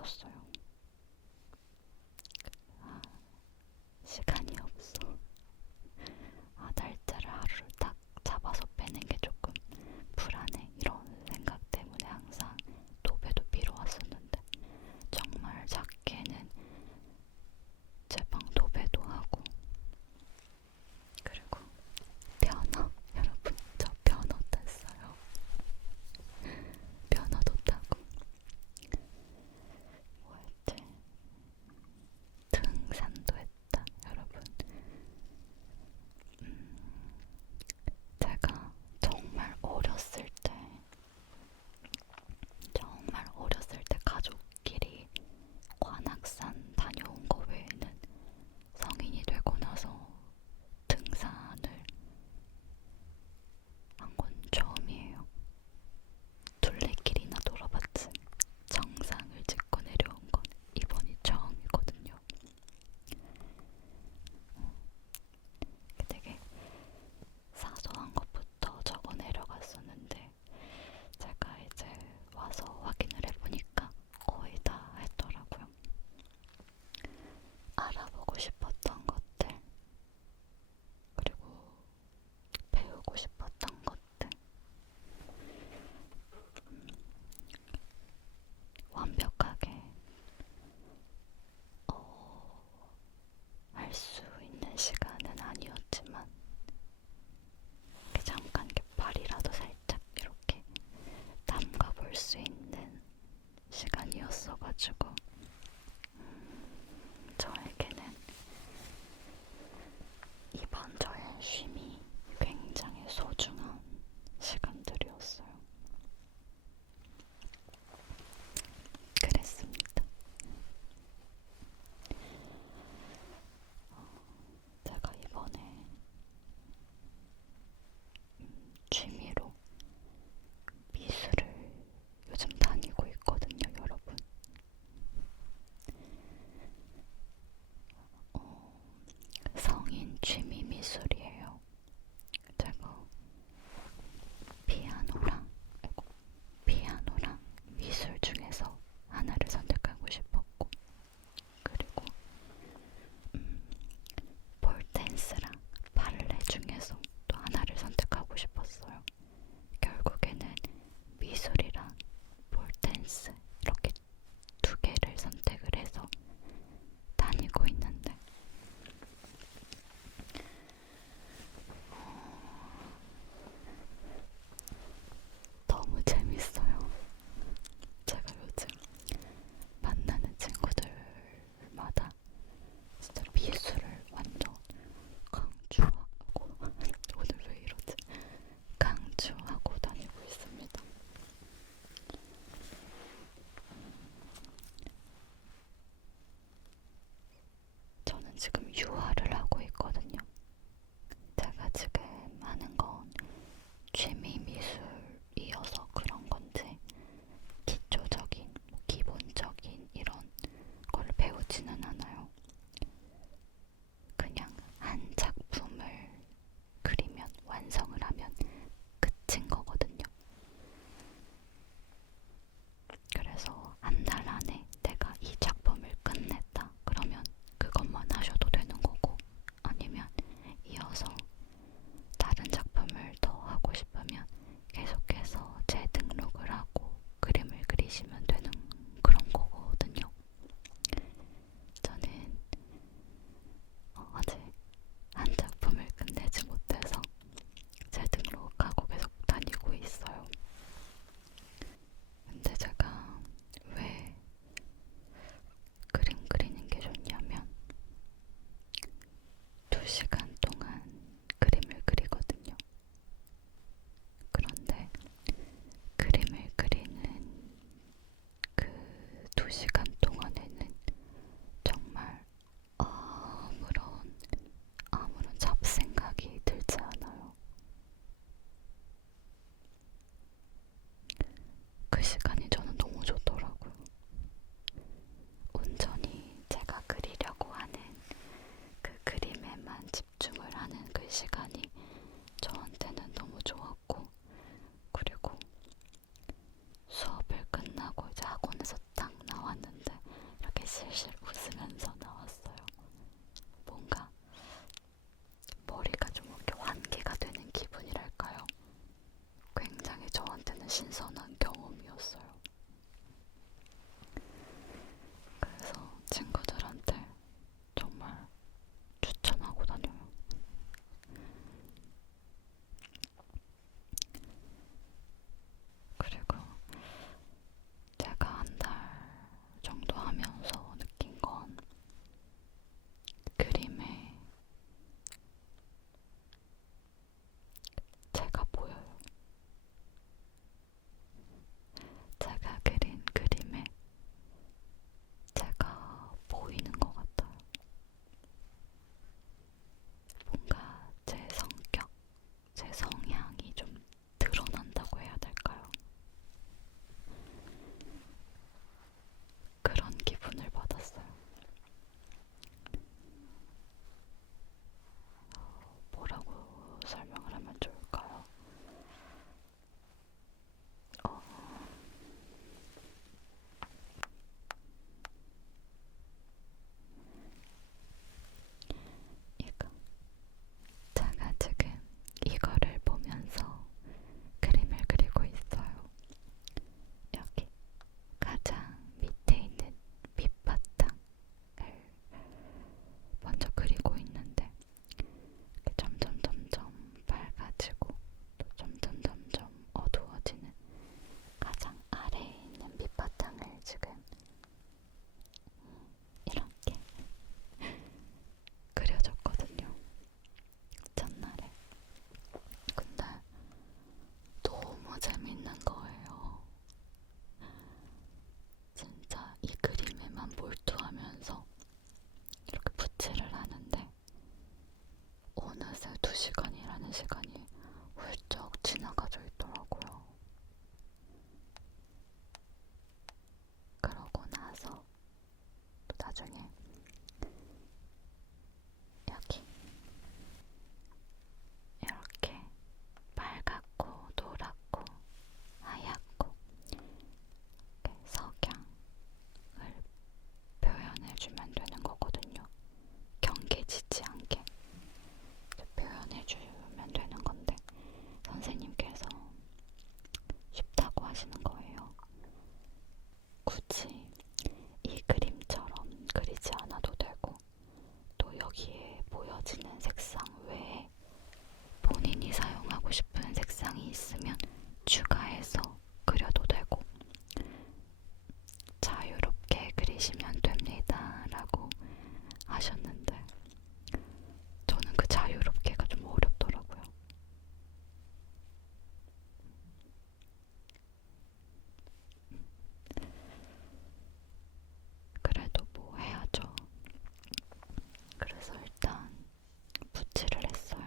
없었어요. 시간이 없어. 날짜를 하루를 딱 잡아서 빼는 게 조금 불안해. 이런 생각 때문에 항상 도배도 미뤄왔었는데 정말 작게는 제 방 도배도 하고, 그리고 면허, 여러분 저 면허 땄어요. 면허도 따고, 뭐였지? 등산도 했다, 여러분. 제가 정말 어렸을 때 가족끼리 관악산 다녀온 거 외에는 성인이 되고 나서 등산을 한 건 처음이에요. 둘레길이나 돌아봤지 정상을 찍고 내려온 건 이번이 처음이거든요. 되게 사소한 것부터 적어 내려갔었는데 제가 이제 와서 확인을 해보니까 거의 다 했더라고요. 알아보고 싶었던 것들, 그리고 배우고 싶었던 것들, 완벽하게 할 수 있는 시간은 아니었지만 잠깐 이렇게 발이라도 살짝 이렇게 담가 볼 수 있는 시간이었어가지고 저에게는 이번 저의 쉼이 굉장히 소중한 시간들이었어요. 그랬습니다. 제가 이번에 취미로 미술을 요즘 다니고 있거든요, 여러분. 성인 취미 미술이에요. 나중에 여기 이렇게 빨갛고 노랗고 하얗고 석양을 표현해주면 되는 거거든요. 경계지지 않게 표현해주면 되는 건데 선생님께서 쉽다고 하시는 거예요. 굳이 이 그림처럼 그리지 않아도 되고 또 여기에 보여지는 색상 외에 본인이 사용하고 싶은 색상이 있으면 추가해서 그려도 되고 자유롭게 그리시면 됩니다 라고 하셨는데 저는 그 자유롭게가 좀 어렵더라고요. 그래도 뭐 해야죠. 그래서 일단 붓질을 했어요.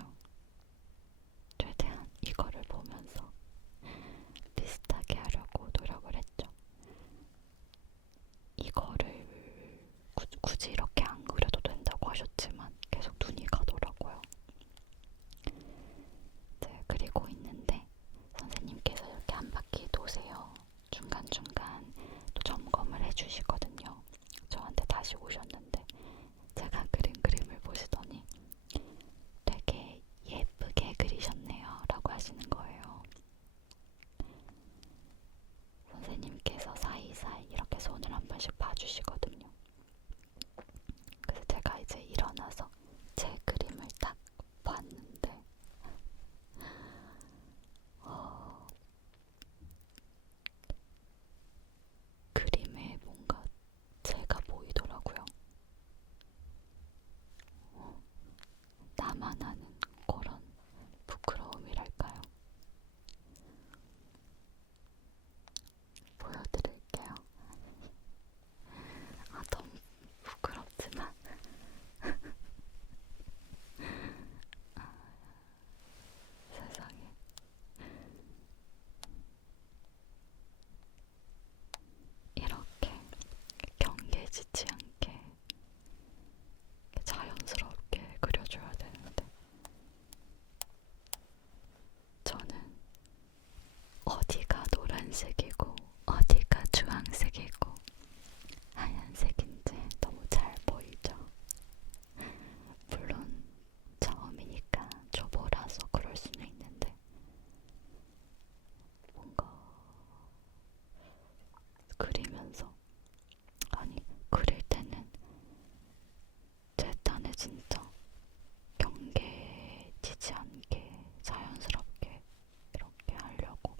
최대한 이거를 보면서 비슷하게 하려고 노력을 했죠. 이거를 굳이 이렇게 안 그려도 된다고 하셨지만 계속 눈이 가더라고요. 이제 그리고 있는데 선생님께서 이렇게 한 바퀴 도세요. 중간중간 또 점검을 해주시거든요. 저한테 다시 오셨는데 제가 그린 그림을 보시더니 되게 예쁘게 그리셨네요 라고 하시는 거예요. 선생님께서 사이사이 이렇게 손을 한 번씩 봐주시거든요. 그래서 제가 이제 일어나서 제 그림을 딱 봤는데 그림에 뭔가 제가 보이더라고요. 나만 아는 그런 부끄러움이랄까요. 보여드릴게요. 아, 너무 부끄럽지만 세상에. 이렇게 경계지지 않게 자연스럽게 그려줘야 되는데 저는 어디가 노란색이고 어디가 주황색이고 하얀색인지 너무 잘 보이죠? 물론 처음이니까 초보라서 그럴 수는 있는데 뭔가 그리면서 아니 그릴 때는 제 딴에 진짜 경계지지 않게 자연스럽게 이렇게 하려고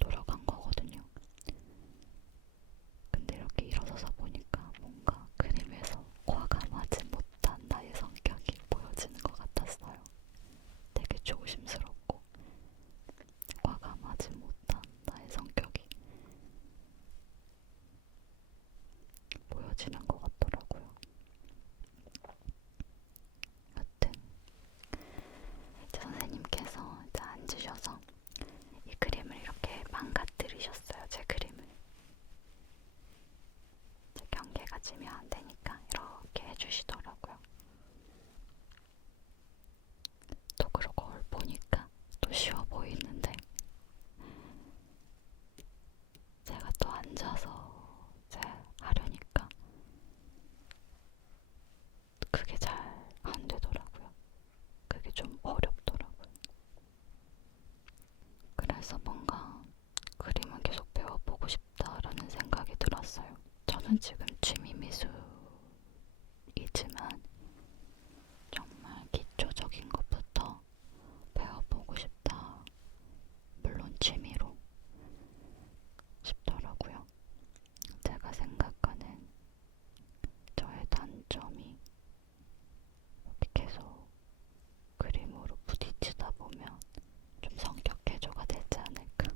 노력한 거거든요. 근데 이렇게 일어서서 보니까 뭔가 그림에서 과감하지 못한 나의 성격이 보여지는 것 같았어요. 되게 조심스럽고 과감하지 못한 나의 성격이 보여지는 것 같더라고요. 여튼 이제 선생님께서 이제 앉으셔서 이 그림을 이렇게 망가뜨리셨어요. 제 그림을. 제 경계가 지면 안 되니까 이렇게 해주시더라고요. 또 그걸 보니까 또 쉬워 보이는데 제가 또 앉아서 이제 하려니까 그게 잘 안 되더라고요. 그게 좀 어렵더라고요. 그래서 뭔가 그림은 계속 배워보고 싶다라는 생각이 들었어요. 저는 지금 취미 미술이지만 정말 기초적인 것부터 배워보고 싶다. 물론 취미로 싶더라고요. 제가 생각하는 저의 단점이 이렇게 계속 그림으로 부딪히다 보면 좀 성격 개조가 되지 않을까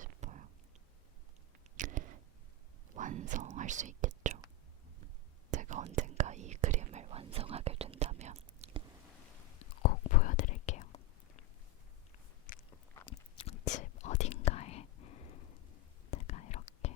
싶어요. 완성할 수 있겠죠. 제가 언젠가 이 그림을 완성하게 된다면 꼭 보여드릴게요. 집 어딘가에 제가 이렇게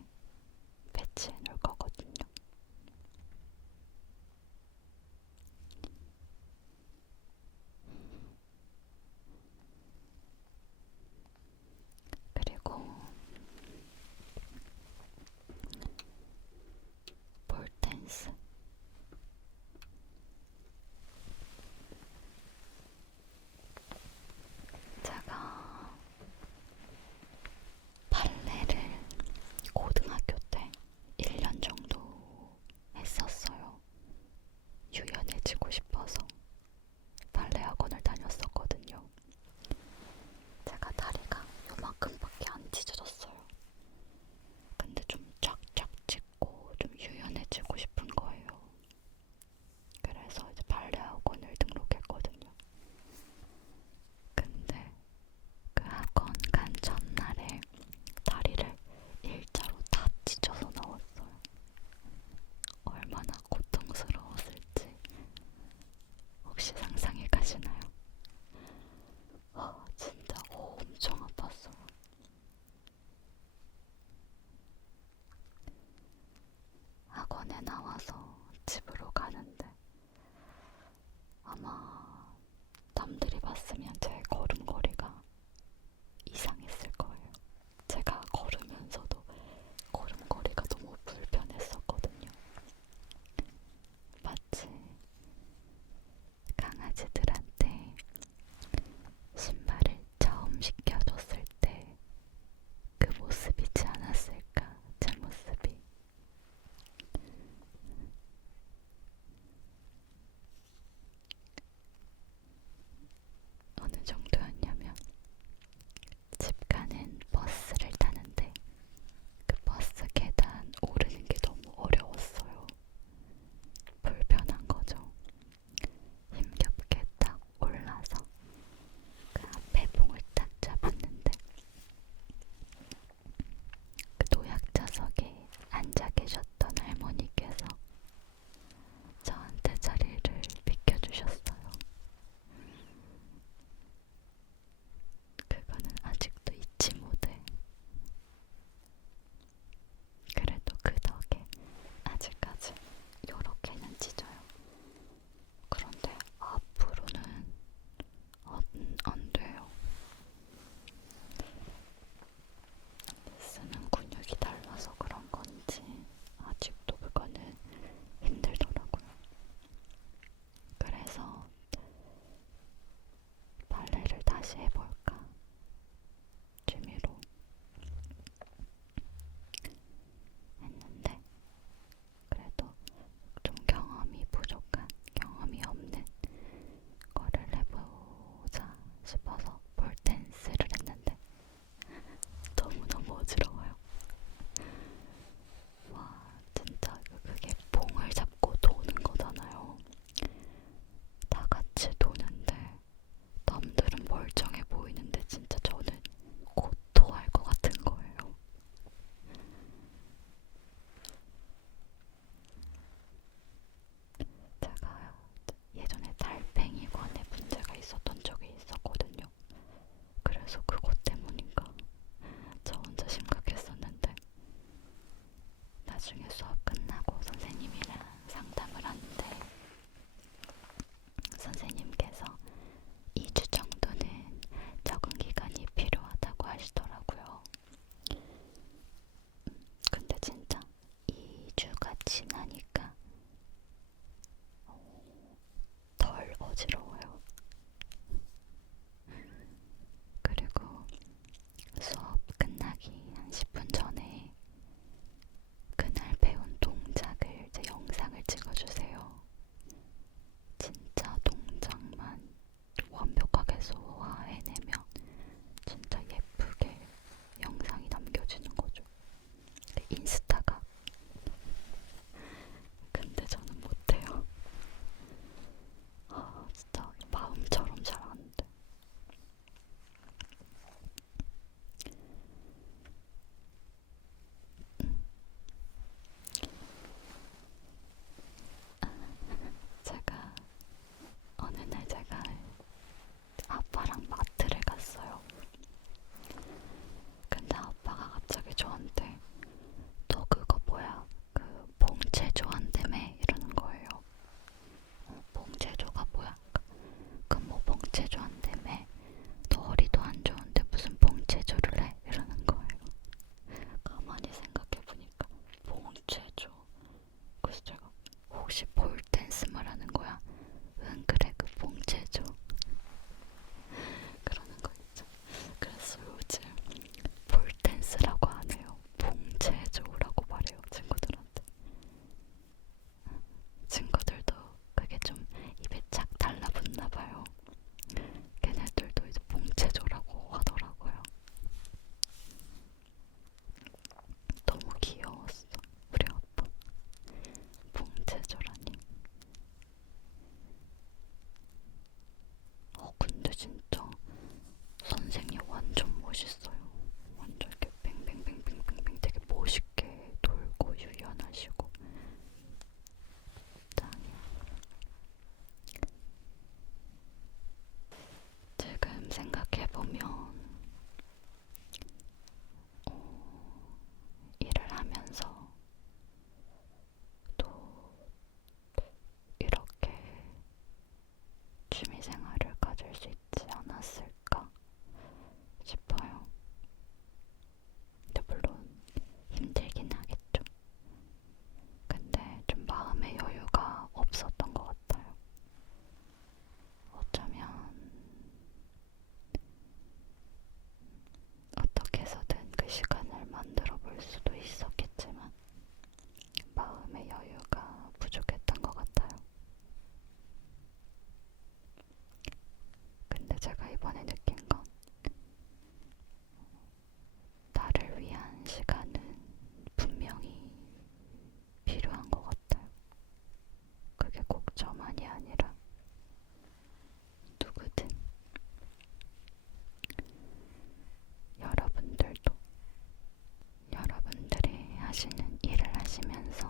하시는 일을 하시면서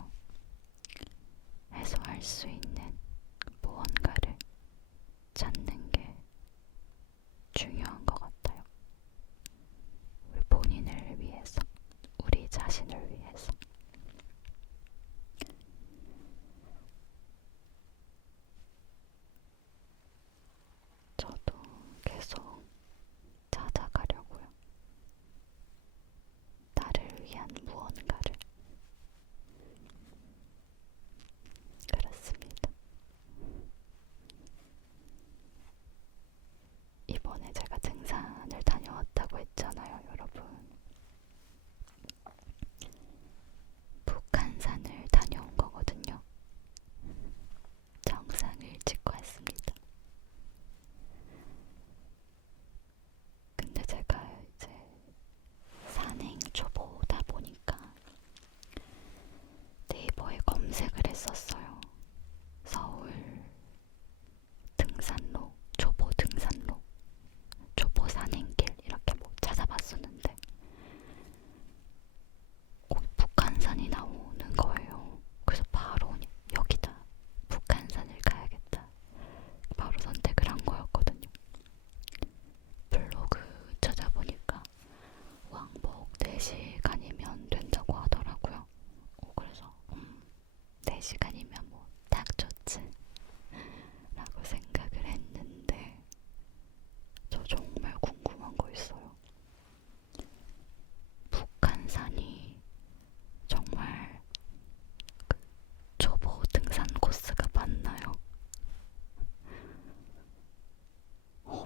해소할 수 있는 무언가를 찾는 게 중요한 것 같아요. 우리 본인을 위해서, 우리 자신을 위해서. 저도 계속 찾아가려고요. 나를 위한 무언가를. 그렇습니다. 이번에 제가 등산을 다녀왔다고 했잖아요, 여러분. 북한산을 다녀온 거거든요. 정상을 찍고 왔습니다. 근데 제가 이제 산행 초보다 보니까 네이버에 검색을 했었어요. 서울 등산로, 초보 등산로, 초보 산행길 이렇게 뭐 찾아봤었는데 거기 북한산이 나오는 거예요. 그래서 바로 여기다, 북한산을 가야겠다, 바로 선택을 한 거였거든요. 블로그 찾아보니까 왕복 4시간이면 된다고 하더라고요. 그래서 4시간이면 뭐 딱 좋지 라고 생각을 했는데, 저 정말 궁금한 거 있어요. 북한산이 정말 그 초보 등산 코스가 맞나요?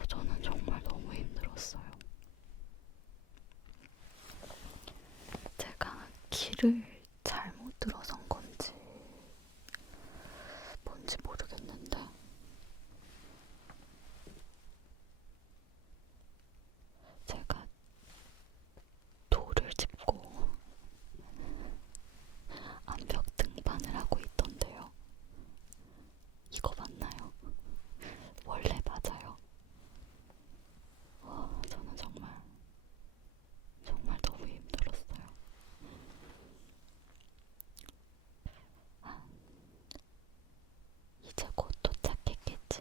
저는 정말 너무 힘들었어요. 제가 길을 잘못 들어선 건지 뭔지 모르겠는데 제가 돌을 짚고 암벽 등반을 하고 있던데요. 이거 맞나요? 원래 맞아요? 저는 정말 너무 힘들었어요. 이제 곧 도착했겠지.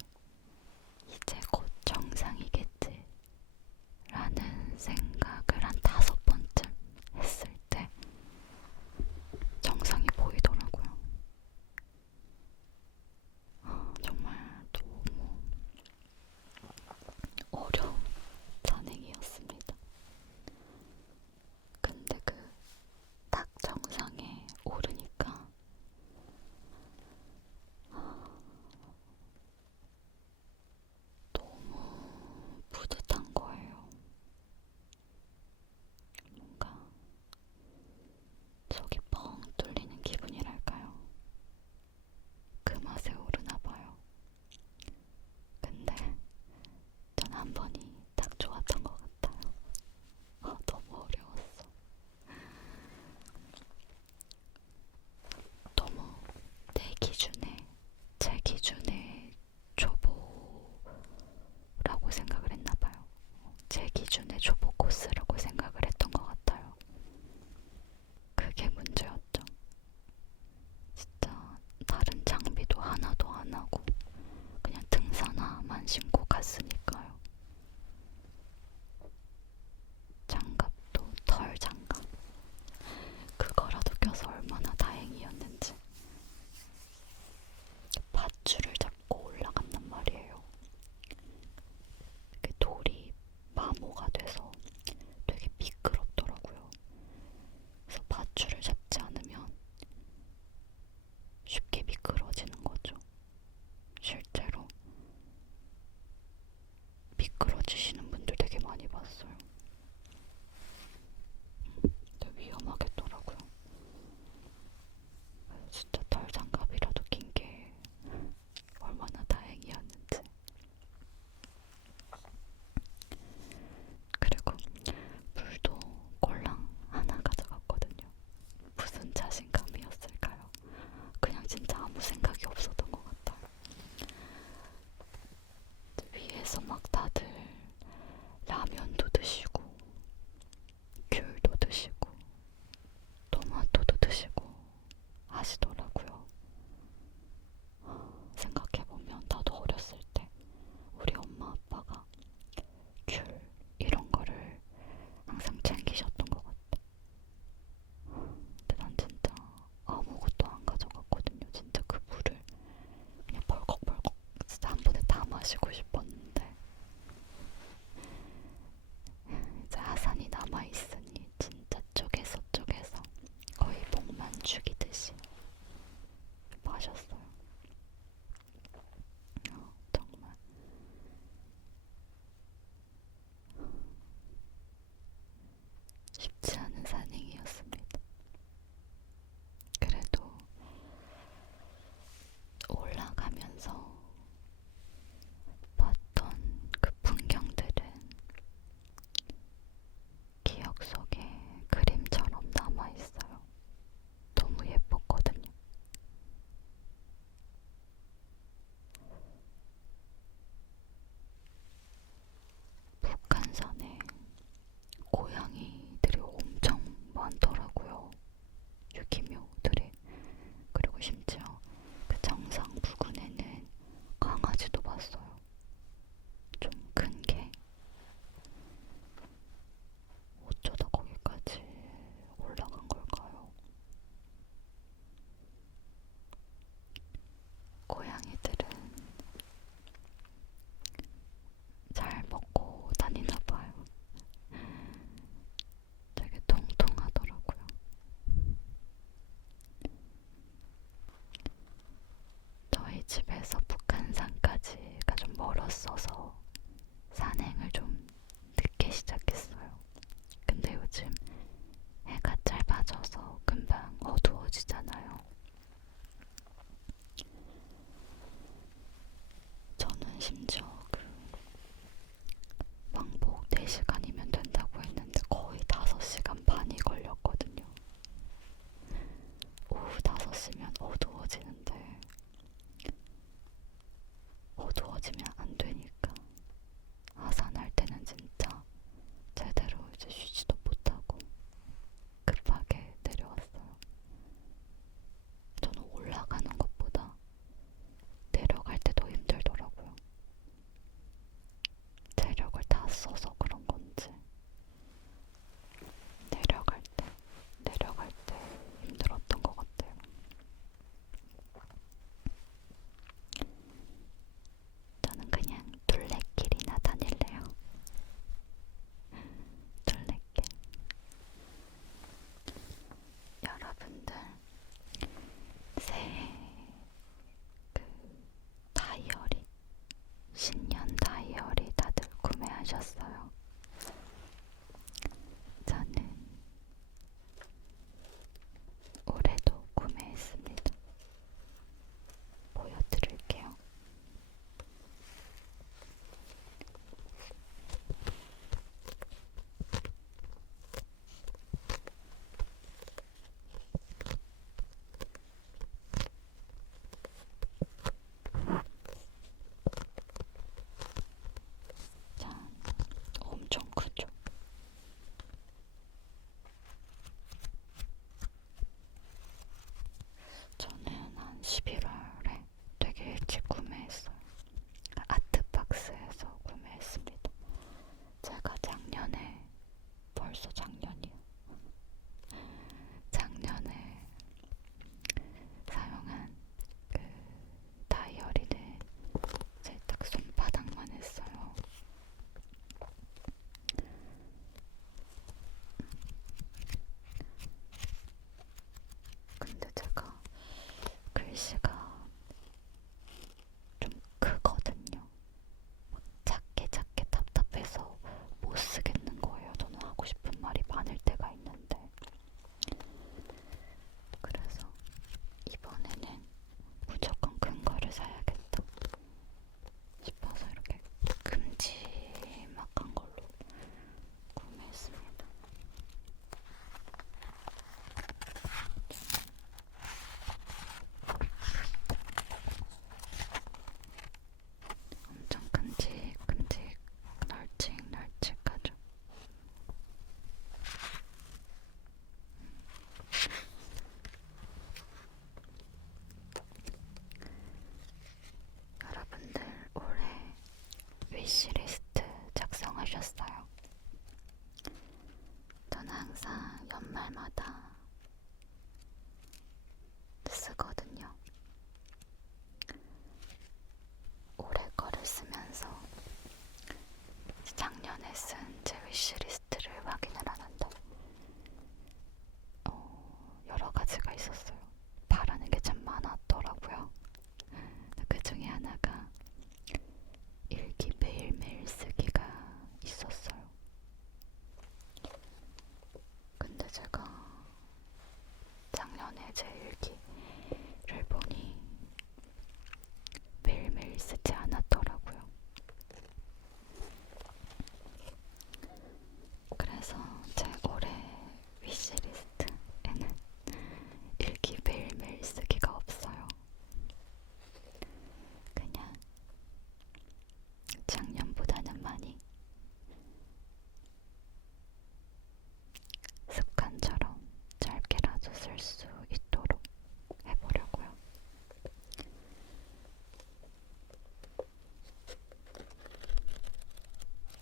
이제 곧 정상이겠지. 라는 생각을 한 5번쯤 했을 때 정상이 보이더라고요. 정말 너무 어려운 산행이었습니다. 근데 딱 정상에 오르니까 너무 뿌듯한 거예요. 챙기셨던 것 같아. 근데 난 진짜 아무것도 안 가져갔거든요. 진짜 그 물을 그냥 벌컥벌컥 진짜 한 번에 다 마시고 싶었는데 이제 하산이 남아있으니 진짜 쪼개서 거의 목만 죽이듯이 마셨어요. 정말 쉽지 않은 산행이었습니다. 그래도 올라가면서 봤던 그 풍경들은 기억 속에 그림처럼 남아있어요. 너무 예뻤거든요. 북한산에 고양이들이 엄청 말마다 쓰거든요. 올해 거를 쓰면서 작년에 쓴 제 위시리스트를 확인을 하는데 여러 가지가 있었어요. 바라는 게 참 많았더라고요. 그 중에 하나가 일기 매일매일 쓰기가 있었어요. 근데 제가 작년에 제 일기를 보니 매일매일 쓰지 않았더라고요. 그래서 제 올해 위시리스트에는 일기 매일매일 쓰기가 없어요. 그냥 작년보다는 많이 습관처럼 짧게라도 쓸 수 있도록 해보려고요.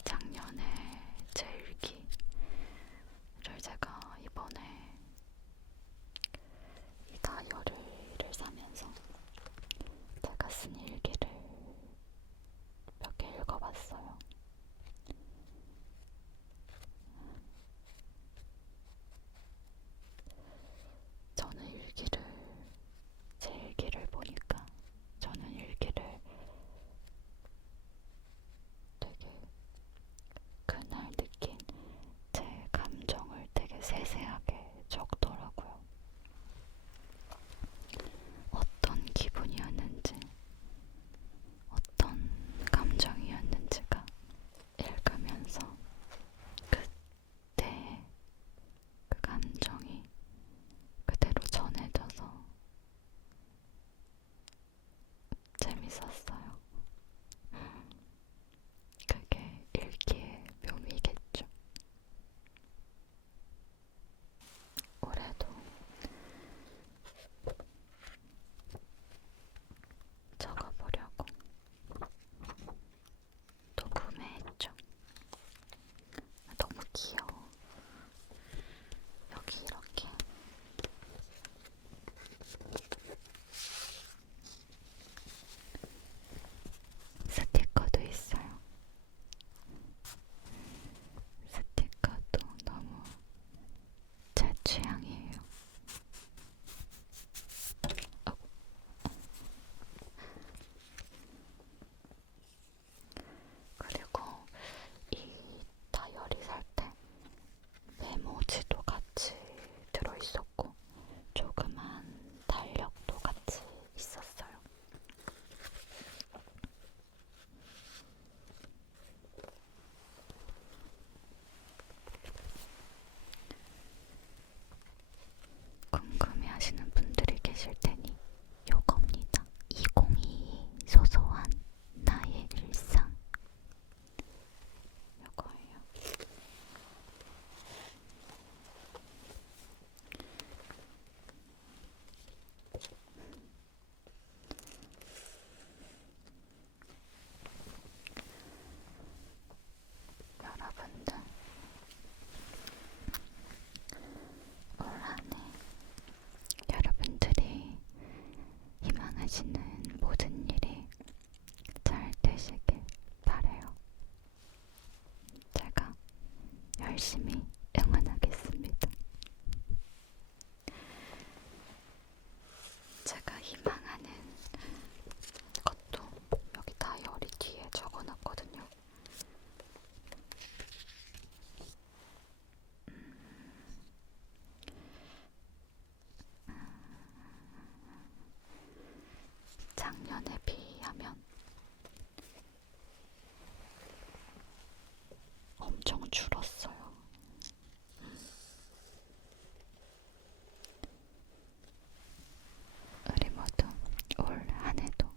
작년에 제 일기를 제가 이번에 이 다이어리를 사면서 제가 쓴 일기를 몇 개 읽어봤어요. 저는 제 일기를 보니까 저는 일기를 되게 그날 느낀 제 감정을 되게 세세하게 적더라고요. 어떤 기분이었는지, 어떤 감정이었는지가 읽으면서 그때 그 감정이 그대로 전해져서 재밌었어요. 그게 일기의 묘미겠죠. 올해도 적어보려고 또 구매했죠. 너무 귀여워. 여기 이렇게 스티커도 있어요. 스티커도 너무 제 취향이에요. 그리고 이 다이어리 살 때 메모지도 같이 들어있었고 조그만 달력도 같이 있었어요. 궁금해하시는 분들이 계실 테니 요겁니다. 2022 소소한 나의 일상 요거예요. 여러분들 올 한해 여러분들이 희망하시는 모든 일이 잘 되시길 바라요. 제가 열심히 응원하겠습니다. 제가 희망하는 것도 여기 다이어리 뒤에 적어놨거든요. 작년에 비하면 엄청 줄었어요. 우리 모두 올 한해도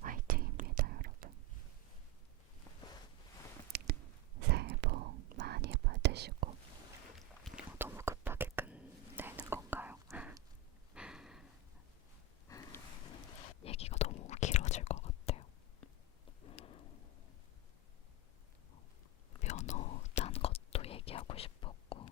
화이팅입니다, 여러분. 새해 복 많이 받으시고 너무 급하게 끝내는 건가요? 얘기가 너무 길어질 것 같아요. 면허 딴 것도 얘기하고 싶었고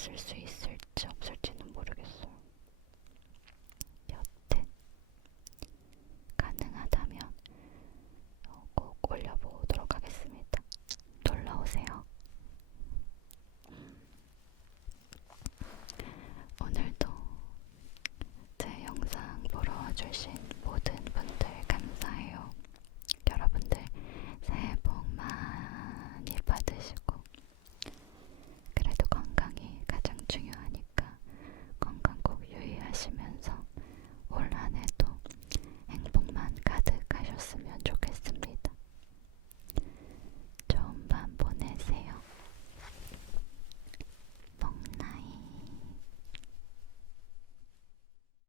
쓸 수